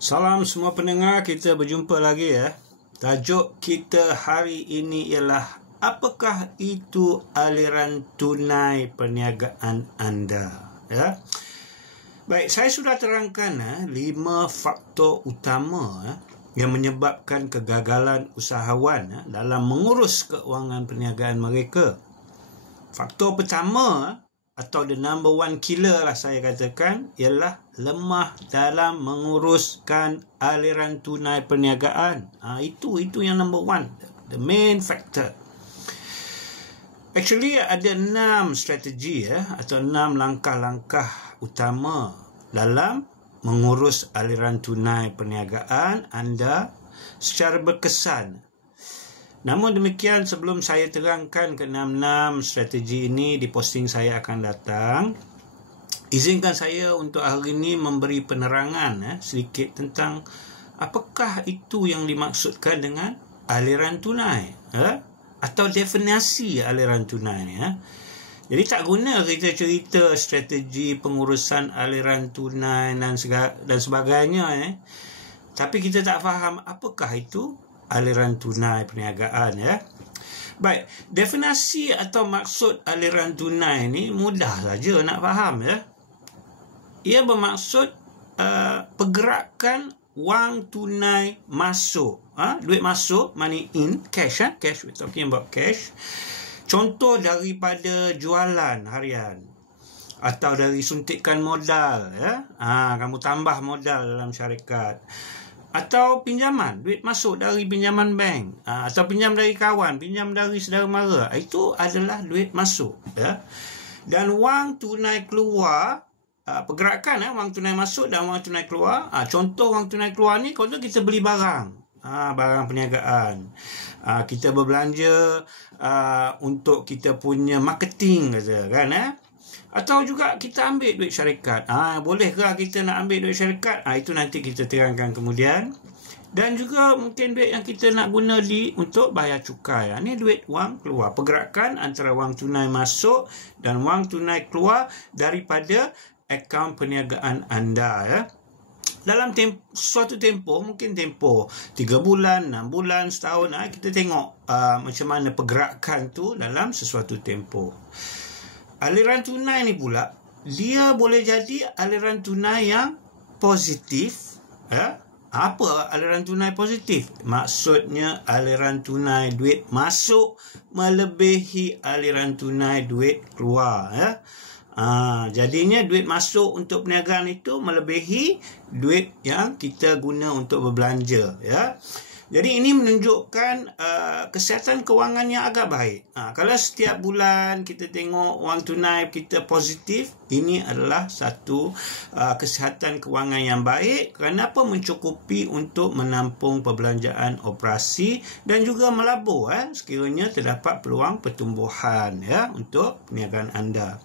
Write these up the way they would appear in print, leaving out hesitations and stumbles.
Salam semua pendengar, kita berjumpa lagi ya. Tajuk kita hari ini ialah apakah itu aliran tunai perniagaan anda? Ya. Baik, saya sudah terangkan 5 faktor utama yang menyebabkan kegagalan usahawan dalam mengurus keuangan perniagaan mereka. Faktor pertama atau the number one killer lah saya katakan ialah lemah dalam menguruskan aliran tunai perniagaan. Itu yang number one, the main factor. Actually ada 6 strategi atau 6 langkah-langkah utama dalam mengurus aliran tunai perniagaan anda secara berkesan. Namun demikian, sebelum saya terangkan ke-6 strategi ini di posting saya akan datang, izinkan saya untuk hari ini memberi penerangan sedikit tentang apakah itu yang dimaksudkan dengan aliran tunai atau definisi aliran tunai. Jadi tak guna kita cerita strategi pengurusan aliran tunai dan sebagainya tapi kita tak faham apakah itu aliran tunai perniagaan Baik, definisi atau maksud aliran tunai ni mudah saja nak faham Ia bermaksud pergerakan wang tunai masuk, duit masuk, money in, cash cash, we're talking about cash. Contoh daripada jualan harian atau dari suntikan modal kamu tambah modal dalam syarikat. Atau pinjaman, duit masuk dari pinjaman bank, atau pinjam dari kawan, pinjam dari saudara mara, itu adalah duit masuk Dan wang tunai keluar, pergerakan wang tunai masuk dan wang tunai keluar. Contoh wang tunai keluar ni kalau kita beli barang, barang perniagaan, kita berbelanja untuk kita punya marketing kan atau juga kita ambil duit syarikat. Bolehkah kita nak ambil duit syarikat? Itu nanti kita terangkan kemudian. Dan juga mungkin duit yang kita nak guna untuk bayar cukai. Ini duit wang keluar. Pergerakan antara wang tunai masuk dan wang tunai keluar daripada akaun perniagaan anda Dalam suatu tempoh, mungkin tempoh 3 bulan, 6 bulan, setahun, kita tengok macam mana pergerakan tu dalam sesuatu tempoh. Aliran tunai ni pula, dia boleh jadi aliran tunai yang positif. Apa aliran tunai positif? Maksudnya aliran tunai duit masuk melebihi aliran tunai duit keluar. Jadinya duit masuk untuk perniagaan itu melebihi duit yang kita guna untuk berbelanja. Jadi ini menunjukkan kesihatan kewangan yang agak baik. Kalau setiap bulan kita tengok wang tunai kita positif, ini adalah satu kesihatan kewangan yang baik. Kenapa? Mencukupi untuk menampung perbelanjaan operasi dan juga melabur sekiranya terdapat peluang pertumbuhan untuk perniagaan anda.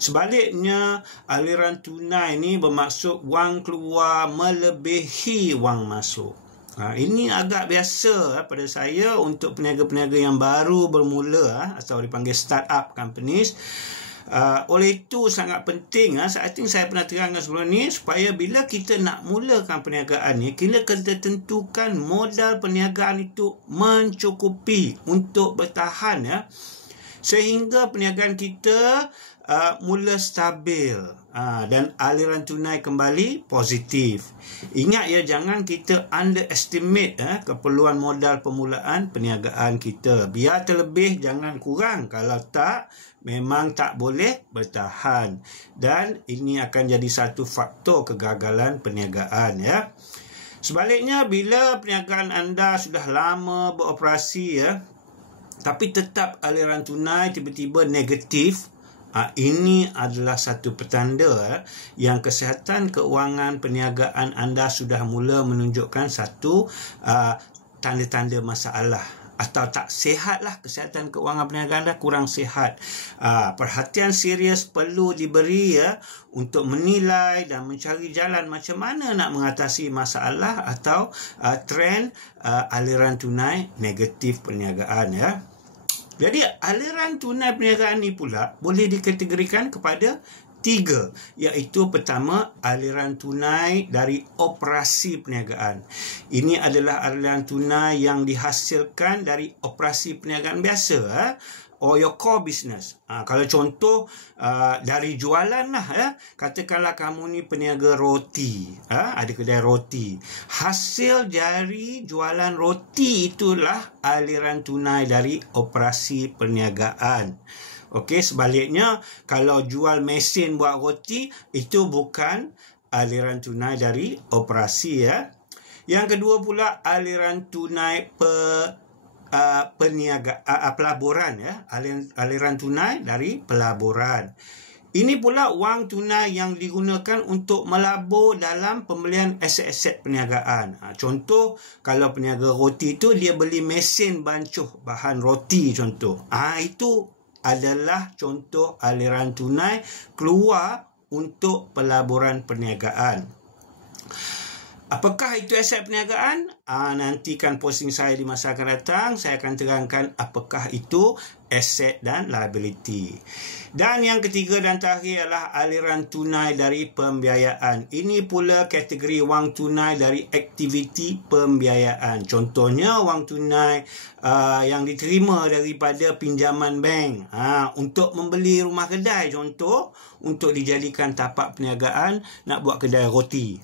Sebaliknya, aliran tunai ini bermaksud wang keluar melebihi wang masuk. Ini agak biasa pada saya untuk peniaga-peniaga yang baru bermula atau dipanggil startup companies. Oleh itu sangat penting, I think saya pernah terangkan sebelum ni, supaya bila kita nak mulakan perniagaan ni, kita kena tentukan modal perniagaan itu mencukupi untuk bertahan sehingga perniagaan kita mula stabil dan aliran tunai kembali positif. Ingat jangan kita underestimate keperluan modal permulaan perniagaan kita. Biar terlebih, jangan kurang. Kalau tak, memang tak boleh bertahan. Dan ini akan jadi satu faktor kegagalan perniagaan Sebaliknya, bila perniagaan anda sudah lama beroperasi tapi tetap aliran tunai tiba-tiba negatif, ini adalah satu petanda yang kesihatan keuangan perniagaan anda sudah mula menunjukkan satu tanda-tanda masalah atau tak sihatlah kesihatan keuangan perniagaan anda, kurang sihat. Perhatian serius perlu diberi untuk menilai dan mencari jalan macam mana nak mengatasi masalah atau trend aliran tunai negatif perniagaan Jadi aliran tunai perniagaan ni pula boleh dikategorikan kepada tiga, iaitu pertama, aliran tunai dari operasi perniagaan. Ini adalah aliran tunai yang dihasilkan dari operasi perniagaan biasa, or your core business. Kalau contoh dari jualan lah, katakanlah kamu ni peniaga roti, ada kedai roti. Hasil dari jualan roti itulah aliran tunai dari operasi perniagaan. Okey, sebaliknya kalau jual mesin buat roti, itu bukan aliran tunai dari operasi, ya. Yang kedua pula, aliran tunai pelaburan, ya. Aliran tunai dari pelaburan. Ini pula wang tunai yang digunakan untuk melabur dalam pembelian aset-aset perniagaan. Contoh, kalau peniaga roti itu dia beli mesin bancuh bahan roti contoh. Itu adalah contoh aliran tunai keluar untuk pelaburan perniagaan. Apakah itu aset perniagaan? Nantikan posting saya di masa akan datang. Saya akan terangkan apakah itu aset dan liability. Dan yang ketiga dan terakhir adalah aliran tunai dari pembiayaan. Ini pula kategori wang tunai dari aktiviti pembiayaan. Contohnya wang tunai yang diterima daripada pinjaman bank untuk membeli rumah kedai, contoh, untuk dijadikan tapak perniagaan nak buat kedai roti.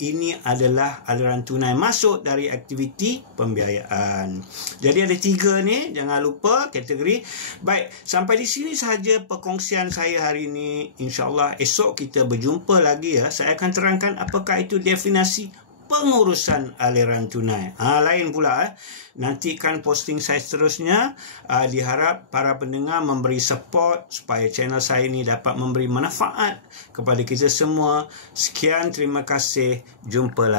Ini adalah aliran tunai masuk dari aktiviti pembiayaan. Jadi ada tiga ni, jangan lupa kategori. Baik, sampai di sini sahaja perkongsian saya hari ini. InsyaAllah esok kita berjumpa lagi, ya. Saya akan terangkan apakah itu definisi pengurusan aliran tunai. Lain pula, nantikan posting saya seterusnya. Diharap para pendengar memberi support supaya channel saya ini dapat memberi manfaat kepada kita semua. Sekian, terima kasih. Jumpa lagi.